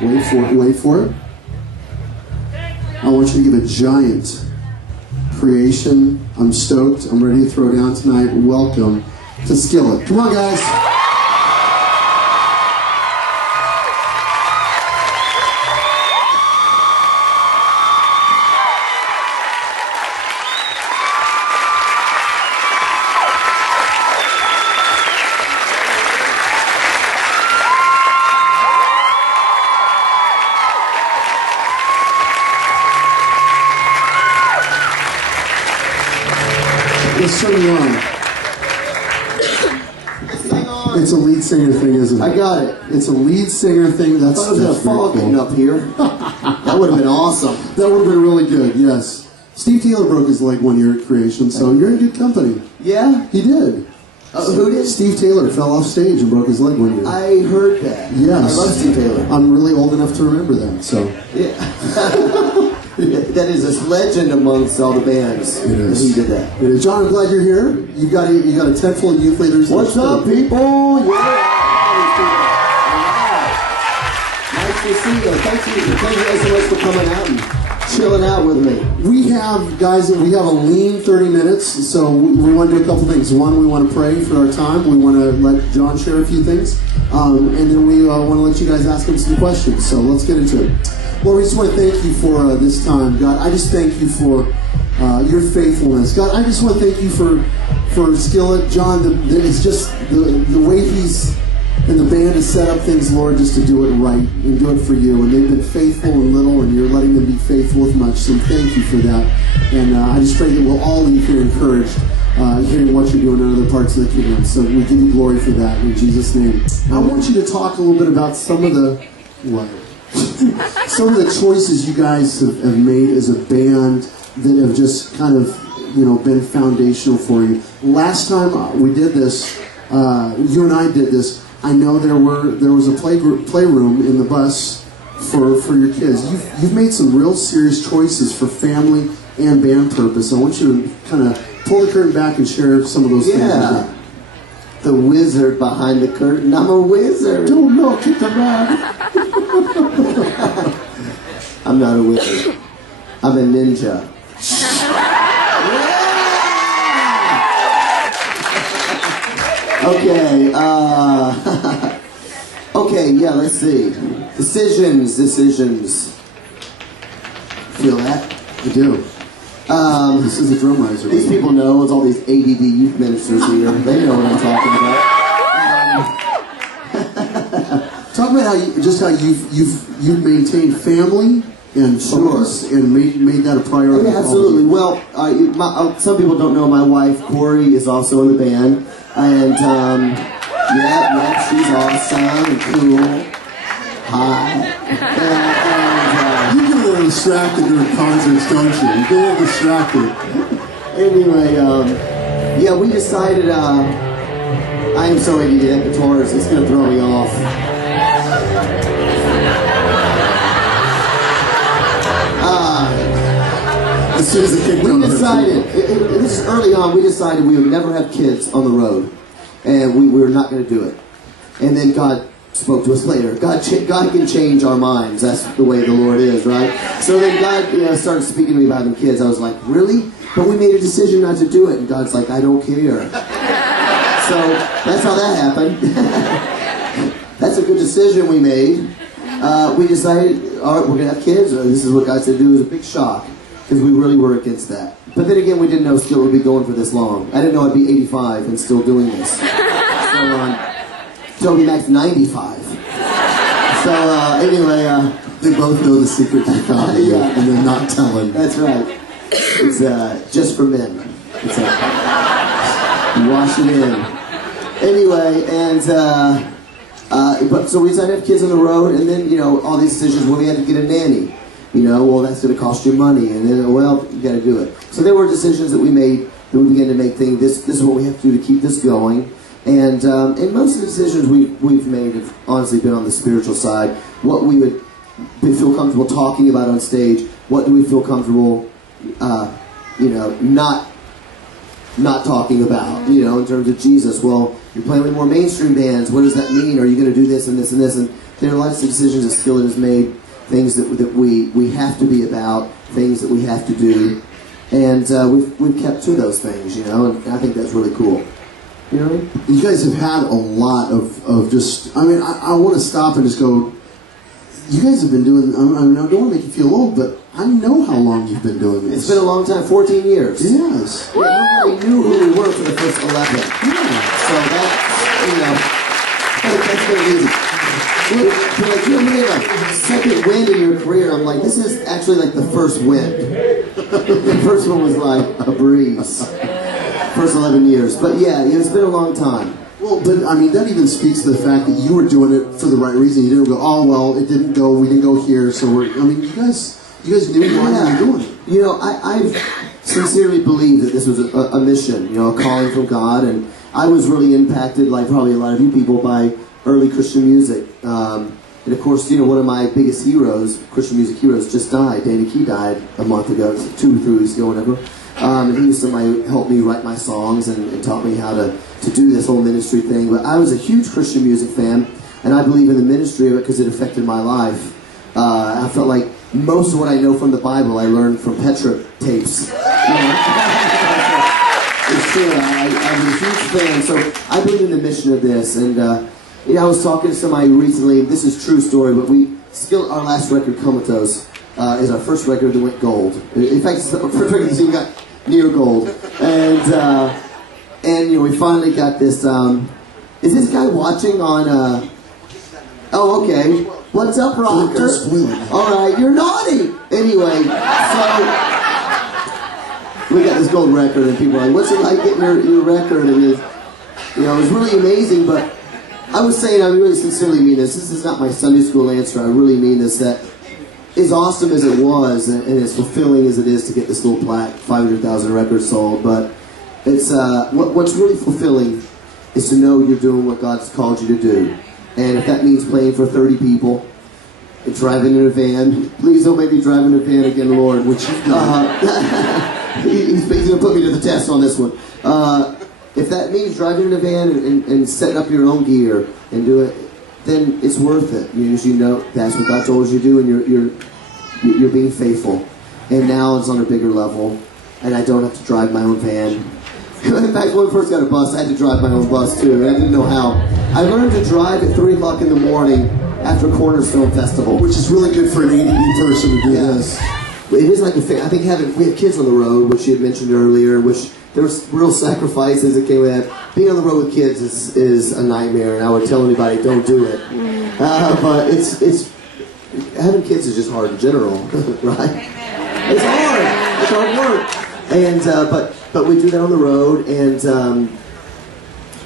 Wait for it, wait for it. I want you to give a giant Creation. I'm stoked. I'm ready to throw down tonight. Welcome to Skillet. Come on, guys. Let's turn it on. It's a lead singer thing, isn't it? I got it. It's a lead singer thing. That's, I thought it was a fog getting up here. That would have been awesome. That would have been really good, yes. Steve Taylor broke his leg one year at Creation, so you're in good company. Yeah? He did. Who did? Steve Taylor fell off stage and broke his leg one year. I heard that. Yes. I love Steve Taylor. I'm really old enough to remember that, so. Yeah. That is a legend amongst all the bands. It is. He did that. It is. John, I'm glad you're here. You got a tent full of youth leaders. What's up, people? Yeah. Nice to see you. Thank you guys so much for coming out and chilling out with me. We have, guys, we have a lean 30 minutes, so we want to do a couple things. One, we want to pray for our time. We want to let John share a few things. And then we want to let you guys ask him some questions. So let's get into it. Lord, we just want to thank you for this time. God, I just thank you for your faithfulness. God, I just want to thank you for Skillet. John, it's just the way he's and the band has set up things, Lord, just to do it right and do it for you. And they've been faithful in little, and you're letting them be faithful with much. So thank you for that. And I just pray that we'll all leave here encouraged, hearing what you're doing in other parts of the kingdom. So we give you glory for that in Jesus' name. I want you to talk a little bit about some of the some of the choices you guys have made as a band that have just kind of, been foundational for you. Last time we did this, you and I did this. I know there was a playroom in the bus for your kids. You've made some real serious choices for family and band purpose. I want you to kind of pull the curtain back and share some of those things. Yeah. The wizard behind the curtain. I'm a wizard. Don't look at the man. I'm not a wizard. I'm a ninja. Okay. Okay. Yeah. Let's see. Decisions. Feel that? I do. This is a drum riser. These people know. It's all these ADD youth ministers here. They know what I'm talking about. Talk about how you've maintained family and focus and made that a priority. Yeah, absolutely. Well, some people don't know my wife Korey is also in the band, and she's awesome and cool. Hi. You get a little distracted during concerts, don't you? You get a little distracted. Anyway, we decided. I am so ADD at guitars, it's gonna throw me off. As soon as the kick we decided, this is early on, we decided we would never have kids on the road. And we were not going to do it. And then God spoke to us later. God can change our minds. That's the way the Lord is, right? So then God started speaking to me about having kids. I was like, really? But we made a decision not to do it. And God's like, I don't care. So that's how that happened. That's a good decision we made. We decided, all right, we're going to have kids. This is what God said to do. It was a big shock. Because we really were against that. But then again, we didn't know Skillet would be going for this long. I didn't know I'd be 85 and still doing this. So, Toby Mac's 95. So, anyway, they both know the secret to comedy, yeah. And they're not telling. That's right. It's just for men. It's you wash it in. Anyway, and but so we decided to have kids on the road, and then all these decisions. Well, we had to get a nanny. Well, that's going to cost you money, and then, well, you got to do it. So there were decisions that we made, that we began to make things. This is what we have to do to keep this going, and most of the decisions we've made have honestly been on the spiritual side. What we would feel comfortable talking about on stage. What do we feel comfortable, not talking about, in terms of Jesus. Well, you're playing with more mainstream bands. What does that mean? Are you going to do this and this and this? And there are lots of decisions that Skillet has made, things that we have to be about, things that we have to do, and we've kept to those things, you know, and I think that's really cool. You know what I mean? You guys have had a lot of just, I mean, I want to stop and just go, you guys have been doing, I don't want to make you feel old, but I know how long you've been doing this. It's been a long time, 14 years. Yes. Yeah, nobody knew who we were for the first 11. Yeah. So that's very easy. You're like a second wind in your career. I'm like, this is actually like the first wind. The first one was like a breeze. First 11 years. But yeah, it's been a long time. Well, but I mean, that even speaks to the fact that you were doing it for the right reason. You didn't go, oh, well, it didn't go, we didn't go here, so we're, I mean, you guys knew why you were doing it. You know, I sincerely believe that this was a mission, you know, a calling from God, and I was really impacted, like probably a lot of you people, by early Christian music. And of course, you know, one of my biggest heroes, Christian music heroes, just died. Danny Key died a month ago, 2 or 3 weeks ago, whatever. And he used to help me write my songs and taught me how to do this whole ministry thing. But I was a huge Christian music fan, and I believe in the ministry of it because it affected my life. I felt like most of what I know from the Bible I learned from Petra tapes. You know? It's true. I'm a huge fan, so I believe in the mission of this. And you know, I was talking to somebody recently. This is a true story, but our last record, Comatose, is our first record that went gold. In fact, it's our first record that got near gold. And you know, we finally got this. Is this guy watching on? Oh, okay. What's up, Rocker? All right, you're naughty. Anyway, so we got this gold record, and people are like, "What's it like getting your record?" And it was really amazing. But I was saying, I really sincerely mean this. This is not my Sunday school answer. I really mean this. That as awesome as it was, and as fulfilling as it is to get this little plaque, 500,000 records sold, but it's what's really fulfilling is to know you're doing what God's called you to do. And if that means playing for 30 people, and driving in a van, please don't make me drive in a van again, Lord. Which he's going to put me to the test on this one. If that means driving in a van and setting up your own gear and do it, then it's worth it. You know that's what God told you to do, and you're being faithful. And now it's on a bigger level, and I don't have to drive my own van. In fact, when we first got a bus, I had to drive my own bus too, and I didn't know how. I learned to drive at 3 o'clock in the morning after Corners Film Festival. Which is really good for an ADD person to do this. It is like I think we have kids on the road, which you had mentioned earlier, which there's real sacrifices that came with that. Being on the road with kids is a nightmare, and I would tell anybody, don't do it. But it's having kids is just hard in general, right? It's hard. It's hard work. And but we do that on the road, and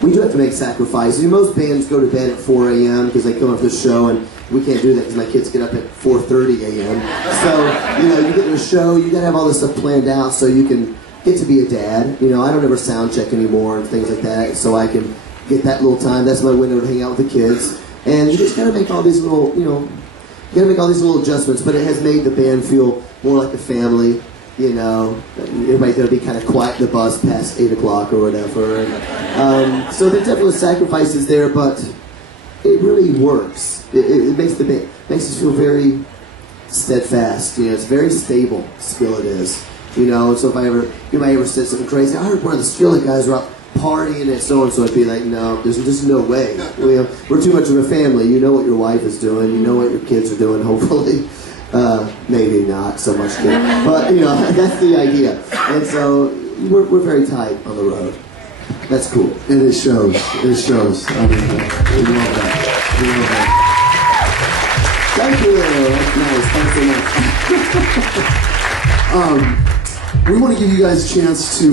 we do have to make sacrifices. Most bands go to bed at 4 a.m. because they come off the show, and we can't do that because my kids get up at 4:30 a.m. So you get to a show, you got to have all this stuff planned out so you can get to be a dad. I don't ever sound check anymore and things like that, so I can get that little time. That's my window to hang out with the kids, and you just got to make all these little, you got to make all these little adjustments. But it has made the band feel more like a family. Everybody's going to be kind of quiet in the bus past 8 o'clock or whatever. And, so there's definitely sacrifices there, but it really works. It makes us feel very steadfast. It's very stable. Skillet is. So if anybody ever said something crazy, I heard one of the Skillet guys were out partying at so-and-so, I'd be like, no, there's just no way. We're too much of a family. You know what your wife is doing. You know what your kids are doing, hopefully. Maybe not so much good, but that's the idea. And so we're very tight on the road. That's cool. And it shows. It shows. I mean, we love that. We love that. Thank you. That's nice. Thanks so much. We want to give you guys a chance to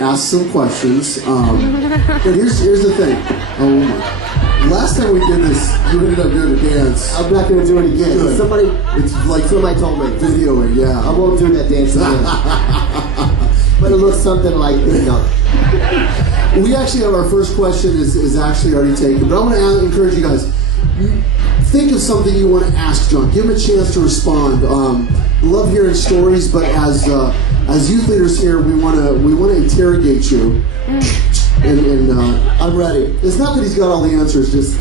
ask some questions. But here's the thing. Oh my. Last time we did this, you ended up doing a dance. I'm not going to do it again. Good. Somebody told me. Video it, yeah. I won't do that dance again. But it looks something like this. No. We actually have our first question is actually already taken. But I want to encourage you guys. Think of something you want to ask John. Give him a chance to respond. Love hearing stories, but as youth leaders here, we want to interrogate you. And I'm ready. it's not that he's got all the answers, just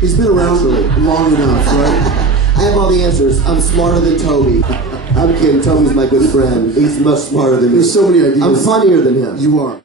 he's been around Actually. long enough, right? I have all the answers. I'm smarter than Toby. I'm kidding. Toby's my good friend. He's much smarter than me. There's so many ideas. I'm funnier than him. You are.